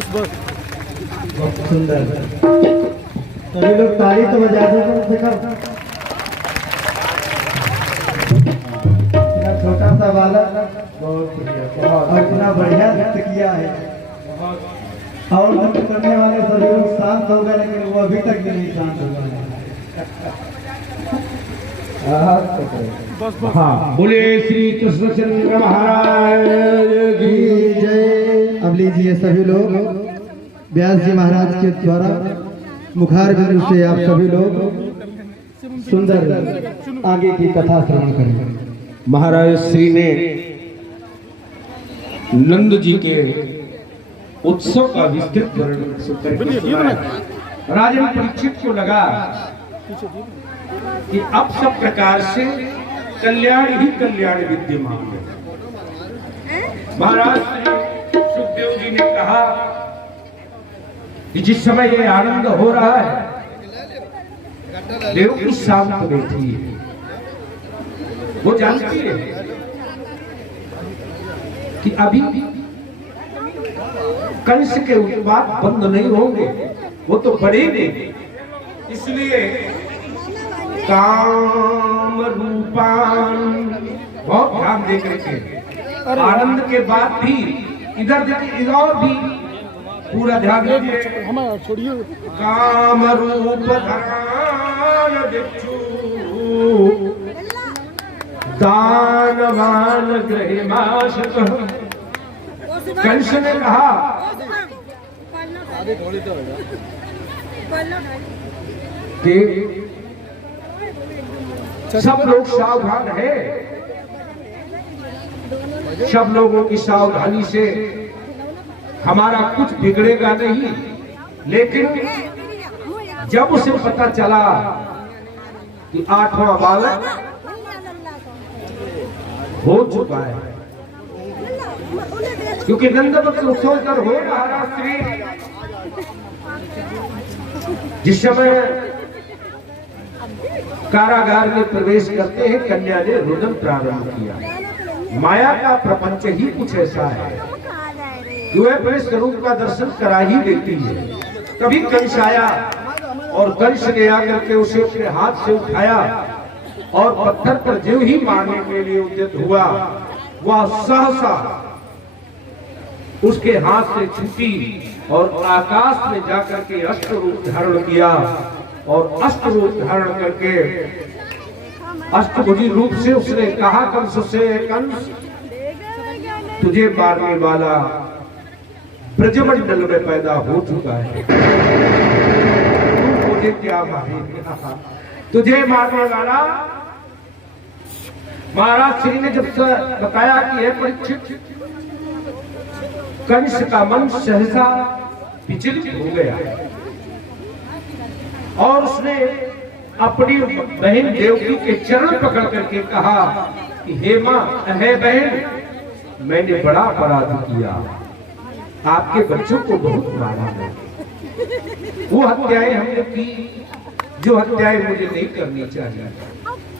बस बस बहुत सुंदर। सभी लोग ताली तो बजा दो देखा। इतना छोटा सा बालक और इतना बढ़िया नृत्य किया है। और नृत्य करने वाले सभी लोग शांत हो गए, लेकिन वो अभी तक भी नहीं शांत हो गए। बस बस हाँ, बोले श्री कृष्णचंद्र महाराज की जय। अब लीजिए सभी लोग व्यास जी महाराज के द्वारा मुखार बिंदु से आप सभी लोग सुंदर आगे की कथा श्रवण करेंगे। महाराज श्री ने नंद जी के उत्सव का विस्तृत वर्णन करके सुनाया। राजा परीक्षित को लगा कि अब सब प्रकार से कल्याण ही कल्याण विद्यमान है। महाराज सुखदेव जी ने कहा कि जिस समय ये आनंद हो रहा है, देव की शांत बैठी है, वो जानती है कि अभी कंस के उत्पात बंद नहीं होंगे, वो तो बढ़ेंगे। इसलिए काम रूपान बहुत ध्यान दे करके आनंद के बाद भी इधर देखिए, और भी पूरा ध्यान दीजिए। हमारा छोड़िए। काम रूप धान दिक्षु दानवान ग्रहिमाश। कंस ने कहा कि सब लोग सावधान है, सब लोगों की सावधानी से हमारा कुछ बिगड़ेगा नहीं। लेकिन जब उसे पता चला कि 8वां बालक हो चुका है, क्योंकि नंदवत उत्सव हो रहा श्री, जिस समय कारागार में प्रवेश करते हैं, कन्या ने रुदन प्रारंभ किया। माया का प्रपंच ही कुछ ऐसा है कि वह अपने स्वरूप का दर्शन करा ही देती है। कभी कंस आया और कंस ने आकर के उसे अपने हाथ से उठाया और पत्थर पर जो ही मारने के लिए उद्यत हुआ, वह सहसा उसके हाथ से छूटी और आकाश में जाकर के अस्त्र रूप धारण किया। और अस्त्र रूप धारण करके अष्टभुजी रूप से उसने कहा कंस से, कंस तुझे मारने वाला ब्रजमंडल में पैदा हो चुका है, तू मुझे क्या मारेगा? तुझे मारने वाला। महाराज श्री ने जब बताया कि है परीक्षित, कंस का मन सहसा विचलित हो गया और उसने अपनी बहन देवकी के चरण पकड़ करके कहा कि हे मां, हे बहन, मैंने बड़ा अपराध किया, आपके बच्चों को बहुत मारा है। वो हत्याएं हमने की जो हत्याएं मुझे नहीं करनी चाहिए।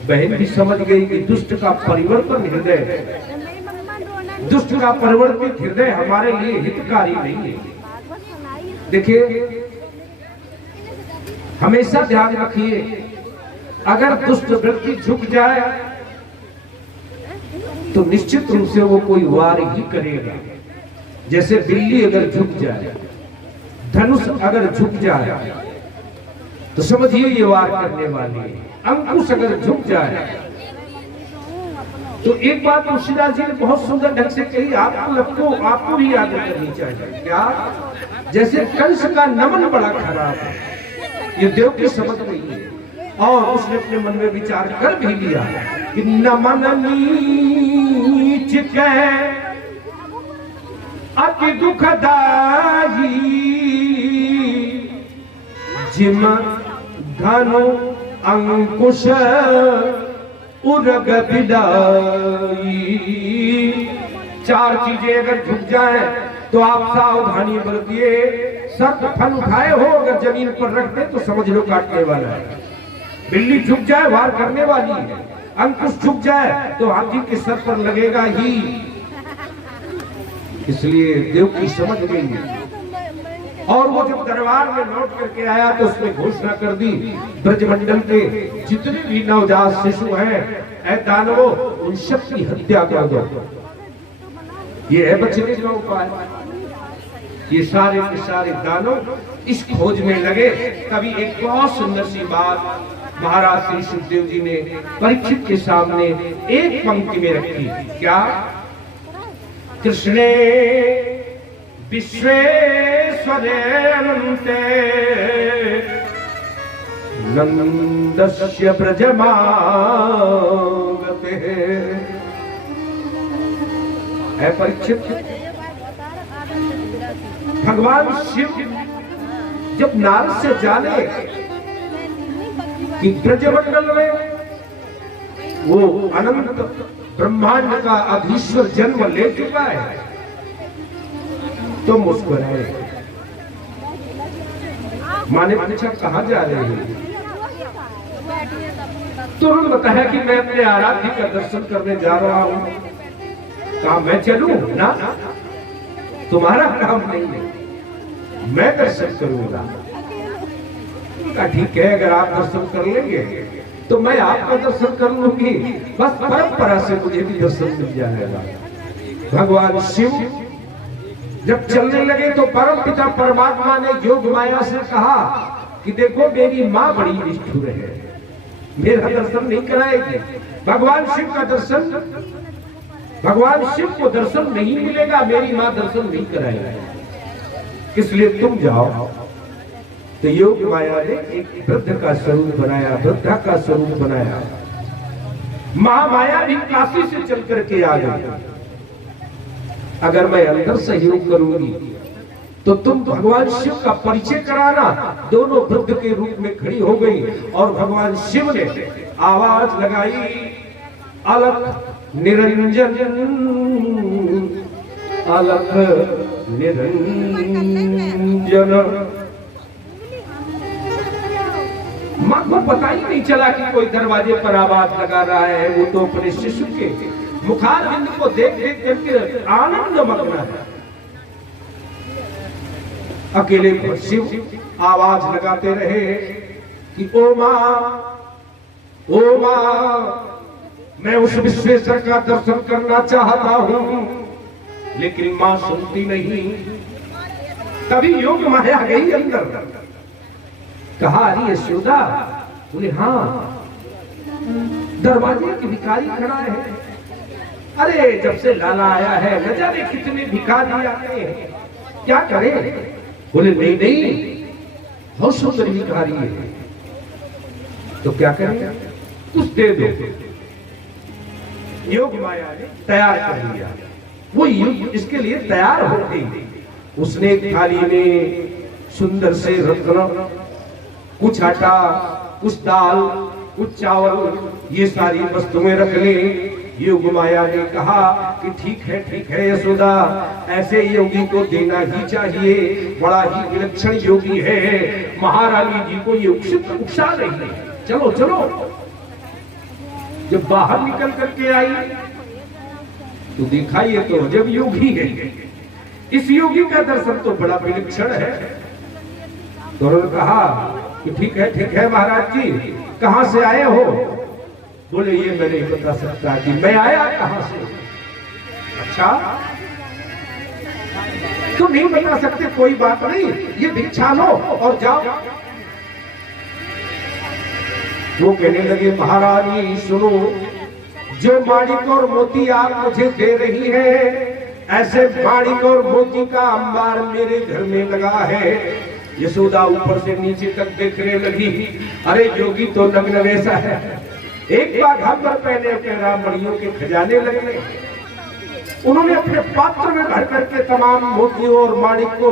बहन भी समझ गई कि दुष्ट का परिवर्तन हृदय, दुष्ट का परिवर्तित हृदय हमारे लिए हितकारी नहीं है। देखिए, हमेशा ध्यान रखिए, अगर दुष्ट व्यक्ति झुक जाए तो निश्चित रूप से वो कोई वार ही करेगा। जैसे बिल्ली अगर झुक जाए, धनुष अगर झुक जाए तो समझिए ये वार करने वाली है। अंकुश अगर झुक जाए तो एक बात तुलसीदास जी ने बहुत सुंदर ढंग से कही, आपको भी याद करनी चाहिए। क्या? जैसे कंस का नमन बड़ा खराब है, ये देव की समझ नहीं है, और उसने अपने मन में विचार कर भी लिया कि नमन नीच के अति दुखदाई, जिम धनु अंकुश उरग विदाई। 4 चीजें अगर झुक जाए तो आप सावधानी बरतिए। सर्प फल उठाए हो अगर जमीन पर रख दे तो समझ लो काटने वाला है। बिल्ली झुक जाए वार करने वाली है। अंकुश झुक जाए तो हाथी के सर पर लगेगा ही। इसलिए देव की समझ गई और वो जब दरबार में लौट करके आया तो उसने घोषणा कर दी, ब्रजमंडल के जितने भी नवजात शिशु हैं, ऐ दानवों, उन सब की हत्या कर दो। ये है बचने का उपाय। ये सारे के सारे दानव इस खोज में लगे। तभी एक बहुत सुंदर सी बात महाराज श्री सुखदेव जी ने परीक्षित के सामने एक पंक्ति में रखी। क्या? कृष्णे विश्वेश्वरे अनंते नंदस्य ब्रजमागते। है परीक्षित, भगवान शिव जब नारद से जाने कि ब्रजमंडल में वो अनंत ब्रह्मांड का अधीश्वर जन्म ले चुका है, तो मुस्कुराए। माँ ने पूछा कहाँ जा रहे हैं? तुरंत बताया कि मैं अपने आराध्य का दर्शन करने जा रहा हूँ। कहा मैं चलूं? ना, तुम्हारा काम नहीं है, मैं दर्शन करूंगा। कहा ठीक है, अगर आप दर्शन कर लेंगे तो मैं आपका दर्शन कर लूंगी, बस परंपरा से मुझे भी दर्शन मिल जाएगा। भगवान शिव जब चलने लगे तो परम पिता परमात्मा ने योग माया से कहा कि देखो मेरी माँ बड़ी निष्ठुर है, मेरा दर्शन नहीं कराएगी। भगवान शिव का दर्शन, भगवान शिव को दर्शन नहीं मिलेगा, मेरी माँ दर्शन नहीं कराएगी, इसलिए तुम जाओ। तो योग माया ने एक वृद्ध का स्वरूप बनाया, वृद्धा का स्वरूप बनाया। महामाया भी काशी से चल करके आ गई। अगर मैं अंदर सहयोग करूंगी तो तुम भगवान शिव का परिचय कराना। दोनों वृद्ध के रूप में खड़ी हो गई और भगवान शिव ने आवाज लगाई, अलख निरंजन, अलख निरंजन। मां को पता ही नहीं चला कि कोई दरवाजे पर आवाज लगा रहा है। वो तो अपने शिशु के मुखारविंद को देख देख करके आनंद मग्न है। अकेले शिव आवाज लगाते रहे कि ओ मां, ओ मां, मैं उस विश्वेश्वर का दर्शन करना चाहता हूं, लेकिन मां सुनती नहीं। तभी योग माया गई अंदर। कहा अरे यशोदा? बोले हाँ, दरवाजे की भिखारी खड़ा है। अरे जब से लाला आया है न जाने कितने भिखारी आते हैं, क्या करें? बोले नहीं नहीं, बहुत सुंदर भिखारी है, तो क्या करें? कुछ दे दो। योग माया ने तैयार कर लिया। वो योग इसके लिए तैयार हो गई। उसने थाली में सुंदर से रत्न, कुछ आटा, कुछ दाल, कुछ चावल, ये सारी वस्तुएं रख ली। योग माया ने कहा कि ठीक है यशोदा, ऐसे योगी को देना ही चाहिए, बड़ा ही विलक्षण योगी है। महारानी जी को ये उकसा रही है, चलो चलो। जब बाहर निकल करके आई तो देखा ये तो जब योगी है। इस योगी का दर्शन तो बड़ा विलक्षण है। तो उन्होंने कहा कि ठीक है महाराज जी, कहां से आए हो? बोले ये मैं नहीं बता सकता कि मैं आया कहां से। अच्छा, तो नहीं बता सकते, कोई बात नहीं, ये भिक्षा लो और जाओ। वो कहने लगे महारानी सुनो, जो माणिक और मोती आप मुझे दे रही है, ऐसे माणिक और मोती का अंबार मेरे घर में लगा है। यशोदा ऊपर से नीचे तक देखने लगी। अरे योगी तो नग्न वैसा है, एक बार हम पर पहले अपने मणियों के खजाने लगे। उन्होंने अपने पात्र में भर करके तमाम मोतियों और माणिक को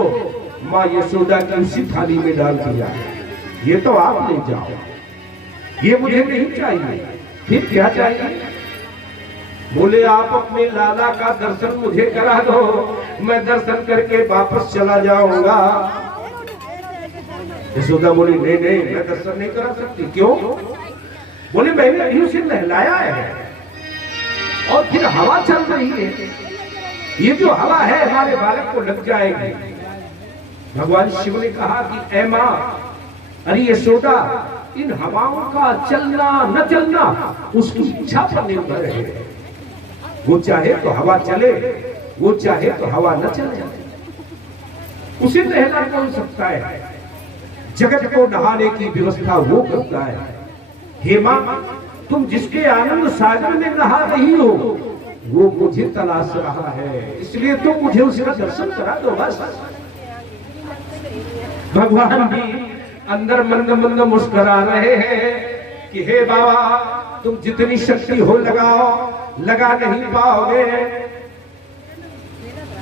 माँ यशोदा की उसी थाली में डाल दिया। ये तो आप ले जाओ, ये मुझे नहीं चाहिए। फिर क्या चाहिए? बोले आप अपने लाला का दर्शन मुझे करा दो, मैं दर्शन करके वापस चला जाऊंगा। यशोदा बोली नहीं, मैं दर्शन नहीं करा सकती। क्यों? बोले मैंने अभी उसे नहलाया है और फिर हवा चल रही है, ये जो हवा है हमारे बालक को लग जाएगी। भगवान शिव ने कहा कि ऐ मां, अरे यशोदा, इन हवाओं का चलना न चलना उसकी इच्छा पर निर्भर है। वो चाहे तो हवा चले, वो चाहे तो हवा न चले, उसे नहला कौन सकता है? जगत को नहाने की व्यवस्था वो करता है। हे मां, तुम जिसके आनंद सागर में नहा रही हो वो मुझे तलाश रहा है, इसलिए तुम मुझे उसका दर्शन करा दो बस। भगवान भी अंदर मंद मंद मुस्कुरा रहे हैं कि हे बाबा, तुम जितनी शक्ति हो लगाओ, लगा नहीं पाओगे।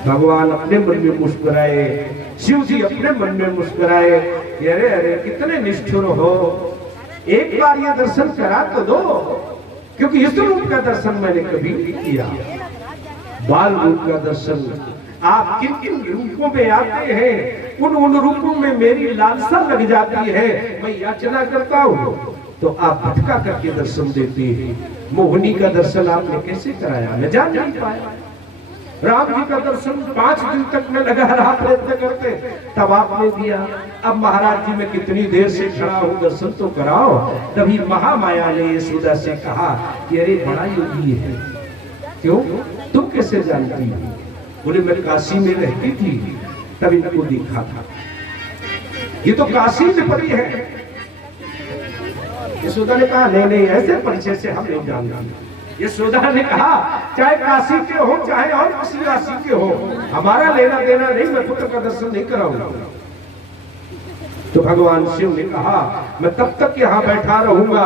भगवान अपने मन में मुस्कुराए, शिव जी अपने मन में मुस्कुराए। अरे अरे कितने निष्ठुर हो, एक बार ये दर्शन करा तो दो, क्योंकि इस रूप का दर्शन मैंने कभी नहीं किया। बाल रूप का दर्शन, आप किन किन रूपों में आते हैं, उन रूपों में मेरी लालसा लग जाती है। मैं याचना करता हूँ तो आप भटका करके दर्शन देते हैं। मोहिनी का दर्शन आपने कैसे कराया मैं जान नहीं पाया। राम जी का दर्शन 5 दिन तक मैं लगा रहा प्रयत्न करते, तब आपने दिया। अब महाराज जी मैं कितनी देर से खड़ा हूँ, दर्शन तो कराओ। तभी महामाया ने यशोदा से कहा कि अरे बड़ा योगी है। क्यों, तुम कैसे जानती हो? बोले मैं काशी में रहती थी तब इनको देखा था, ये तो काशी में पड़ी है। यशोदा ने कहा नहीं नहीं, ऐसे परिचय से हम नहीं जानते। यशोदा ने कहा चाहे काशी के हो चाहे और किसी राशि के हो, हमारा लेना देना नहीं, मैं पुत्र का दर्शन नहीं कराऊंगा। तो भगवान शिव ने कहा मैं तब तक यहाँ बैठा रहूंगा,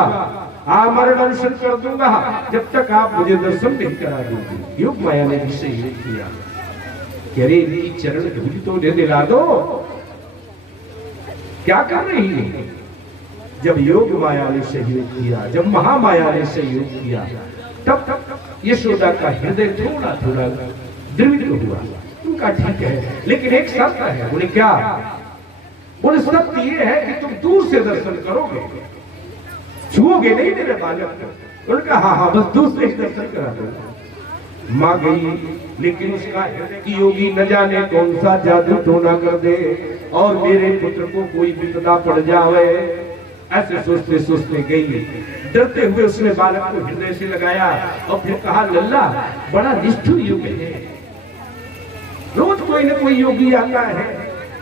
आमरण अनशन कर दूंगा जब तक आप मुझे दर्शन नहीं करा दोगे। योग माया ने भी सही किया कि अरे इनकी चरण धूल तो दिला दो, क्या कर रही है? जब योग माया ने सहयोग किया, जब महामाया ने सहयोग किया, तब यशोदा का हृदय थोड़ा थोड़ा द्रवित हुआ। उनका ठीक है, लेकिन एक शर्त है। बोले क्या? बोले शर्त ये है कि तुम दूर से दर्शन करोगे, छुओगे नहीं मेरे बालक को। उनका हाँ हाँ बस दूर से ही दर्शन करा दो। माँ गई, लेकिन उसका हृदय की योगी न जाने कौन सा जादू टोना कर दे और मेरे पुत्र को कोई विपदा पड़ जावे, ऐसे सोचते सोचते गई। डरते हुए उसने बालक को हृदय से लगाया और फिर कहा लल्ला बड़ा निष्ठुर युग है, रोज कोई न कोई योगी आता है,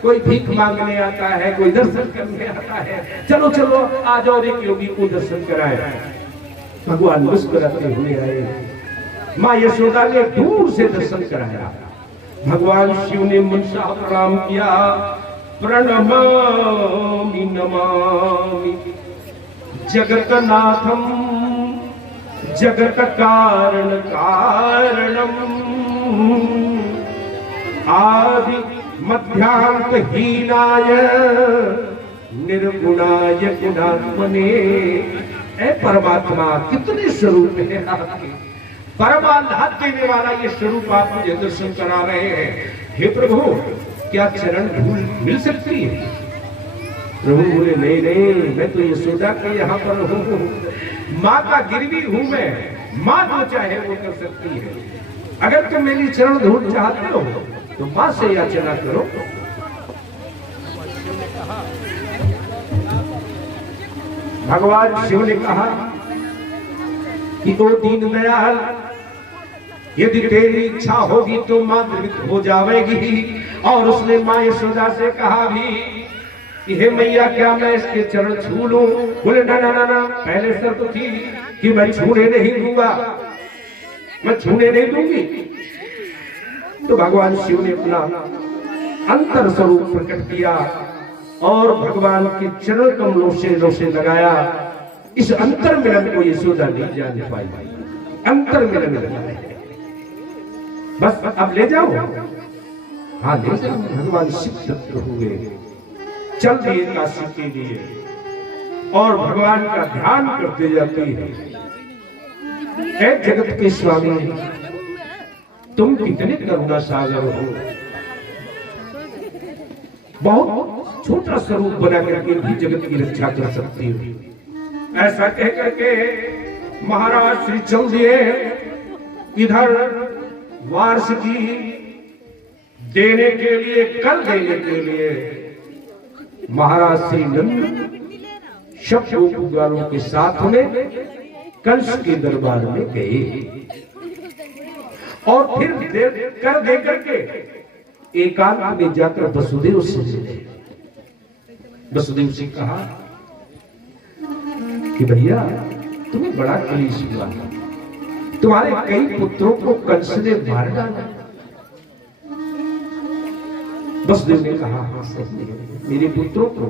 कोई भीख मांगने आता है, कोई दर्शन करने आता है, चलो चलो आ जाओ एक योगी को दर्शन कराए। भगवान मुस्कुराते हुए आए। माँ यशोदा ने दूर से दर्शन कराया। भगवान शिव ने मनसा प्रणाम किया, प्रणमामि नमामि जगन्नाथम जगत कारण कारणम आदि मध्यांत हीनाय निर्गुणाय गुणात्मने। ऐ परमात्मा कितने स्वरूप है आपके, परमानंद देने वाला ये स्वरूप आप मुझे दर्शन करा रहे हैं। हे प्रभु क्या चरण धूल मिल सकती है? प्रभु बोले नहीं नहीं, मैं तो यशोदा के यहाँ पर हूँ, माँ का गिरवी हूँ मैं, माँ जो चाहे वो कर सकती है। अगर तुम मेरी चरण धूल चाहते हो तो माँ से याचना करो। भगवान शिव ने कहा कि ओ दीन दयाल, यदि तेरी इच्छा होगी तो मां द्रवित हो जाएगी। और उसने मां यशोदा से कहा भी कि हे मैया क्या मैं इसके चरण छू लूं? बोले ना ना ना ना, पहले शर्त थी कि मैं छूने नहीं दूंगा, मैं छूने नहीं दूंगी। तो भगवान शिव ने अपना अंतर स्वरूप प्रकट किया और भगवान के चरण कमलों से लगाया। इस अंतर मिलन को यशोदा नहीं जान पाई। अंतर मिलन बस अब ले जाओ, हाँ ले जाओ। भगवान सिद्ध हुए, चल दिए काशी के लिए और भगवान का ध्यान करते जाते हैं। ऐ जगत के स्वामी, तुम कितने करुणा सागर हो। बहुत छोटा स्वरूप बना करके भी जगत की रक्षा कर सकती हो। ऐसा कह करके महाराज श्री चल दिए। इधर वार्षिकी देने के लिए, कर देने के लिए महाराज श्री नंद सब गोपुगारों के साथ में कंस के दरबार में गए और फिर कर दे करके एकांत में जाकर वसुदेव से मिले। वसुदेव से कहा कि भैया तुम्हें बड़ा क्लेश हुआ, तुम्हारे कई पुत्रों को कंस ने मार डाला। वसुदेव ने कहा हाँ सही है, मेरे पुत्रों को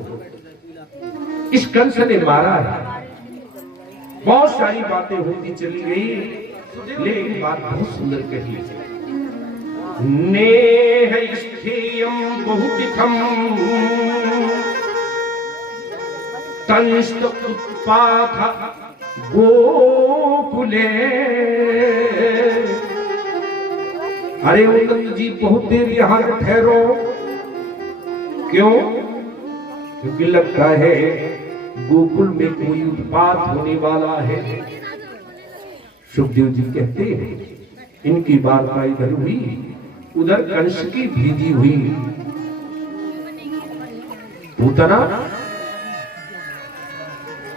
इस कंस ने मारा है। बहुत सारी बातें होती चली गई, लेकिन बात बहुत सुंदर कही। नेह स्थेयं बहुतिथं तनिष्ठ उत्पाथ गोकुले। अरे नंद जी बहुत देर यहां ठहरो। क्यों? क्योंकि लगता है गोकुल में कोई उत्पात होने वाला है। सुखदेव जी कहते हैं इनकी वार्ता इधर हुई, उधर कंस की भेदी हुई पूतना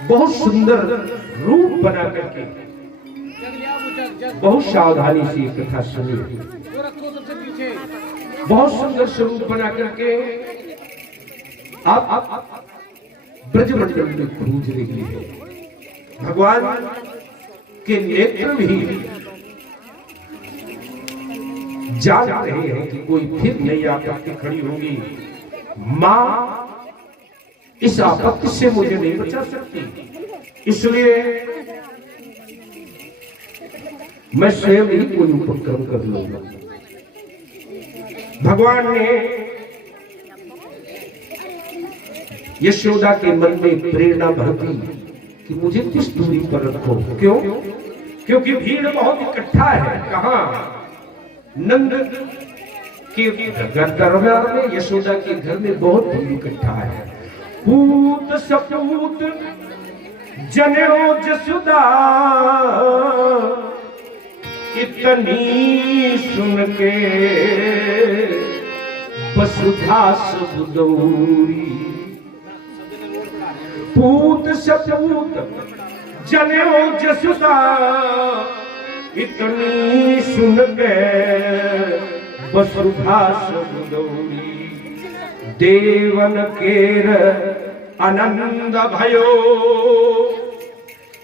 बहुत सुंदर रूप बना करके बहुत सावधानी से कथा सुनी। बहुत सुंदर स्वरूप बना करके आप ब्रजमंडल में खोज रही है। भगवान के नेत्र भी जान रहे हैं कि कोई फिर नई आपत्ति खड़ी होगी। मां इस आपत्ति से मुझे नहीं बचा सकती, इसलिए मैं स्वयं ही कोई उपक्रम कर लूंगा। भगवान ने यशोदा के मन में प्रेरणा भर दी कि मुझे किस दूरी पर रखो। क्यों? क्योंकि भीड़ बहुत इकट्ठा है। कहां? नंद के दरबार में, यशोदा के घर में बहुत भीड़ इकट्ठा है। पूत सपूत जनेऊ जसुदा इतनी सुन के वसुधा सब दौड़ी। पूत सपूत जनेऊ जसुदा इतनी सुन के वसुधा सब दौड़ी। देवन केर आनंद भयो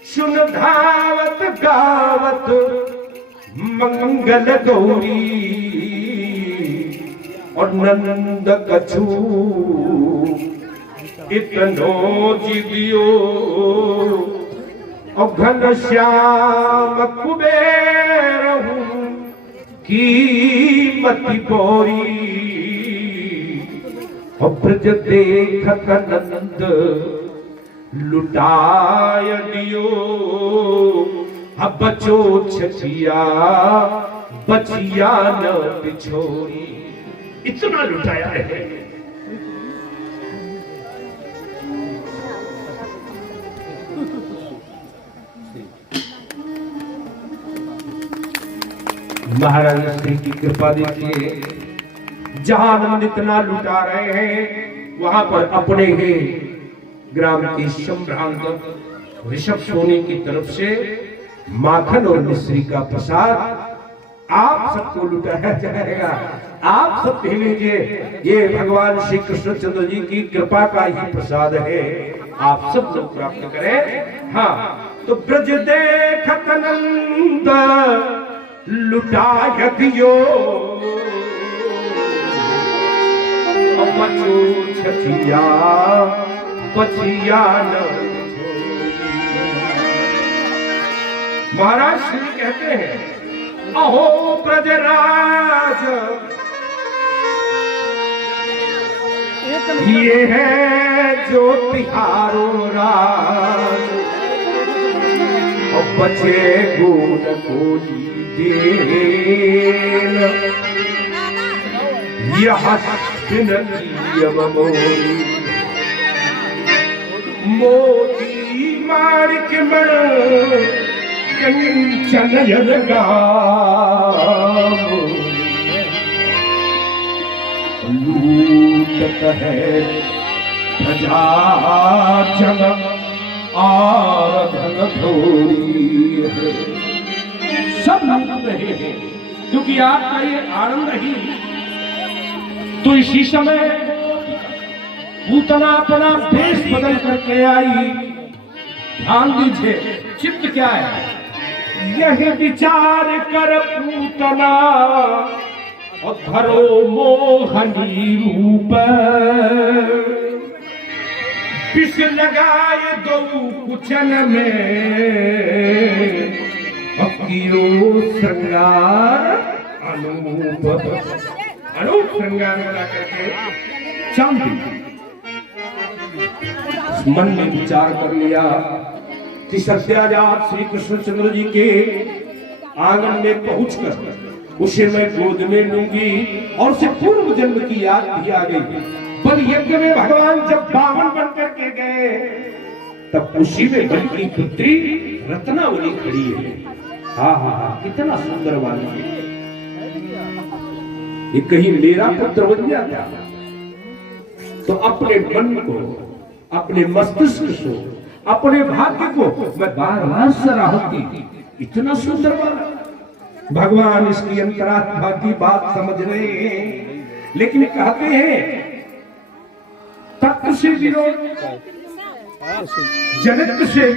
सुन धावत गावत मंगल गौरी। और नंद कछु इतनो जीवियो और घन श्याम कुबेर की मति बोरी। और ब्रज देखत नंद लुटाय दियो। अब बचो छछिया बचिया न बिछोरी। इतना लुटाया है। महाराज श्री की कृपा देखिए, जहां नंद इतना लुटा रहे हैं, वहां पर अपने ही ग्राम की संभ्रांत ऋषभ सोनी की तरफ से माखन और मिश्री का प्रसाद आप सबको लुटाया जाएगा। आप सब पी लीजिए, ये भगवान श्री कृष्णचंद्र जी की कृपा का ही प्रसाद है। आप सब लोग प्राप्त करें। हाँ, तो ब्रज देखत नंद लुटाय दियो। बचो छछिया बचिया न। महाराज श्री कहते हैं अहो ब्रजराज ये है जो तिहारो राज। और बचे गुण कोई देन यह मोती मार्ग में कंचन लगा। लूटत है प्रजा जन और धन थोड़ी है। सब लूट रहे हैं क्योंकि आपका ये आनंद ही। तो इसी समय पूतना अपना देश बदल करके आई। ध्यान दीजिए चित्त क्या है, यह विचार कर पूतना और धरो मोहनी रूप, विष लगाए दो कुचन में कियो श्रृंगार अनूप। अनूप श्रृंगार लगा करके चांदी मन ने विचार कर लिया कि सत्याजात श्री कृष्णचंद्र जी के आंगन में पहुंचकर उसे मैं गोद में लूंगी और उसे पूर्व जन्म की याद भी आ गई। पर यज्ञ में भगवान जब बावन बन करके गए तब उसी में बन की पुत्री रत्नावली खड़ी है। हाँ हाँ हाँ, कितना सुंदर वाली है। ये कहीं मेरा पुत्र बन गया था तो अपने मन को, अपने मस्तिष्क को, अपने भाग्य को मैं बार बार सराहती। इतना सुंदर बात। भगवान इसकी अंतरात्मा की बात समझ रहे हैं, लेकिन कहते हैं तत्व से विरोध, जगत से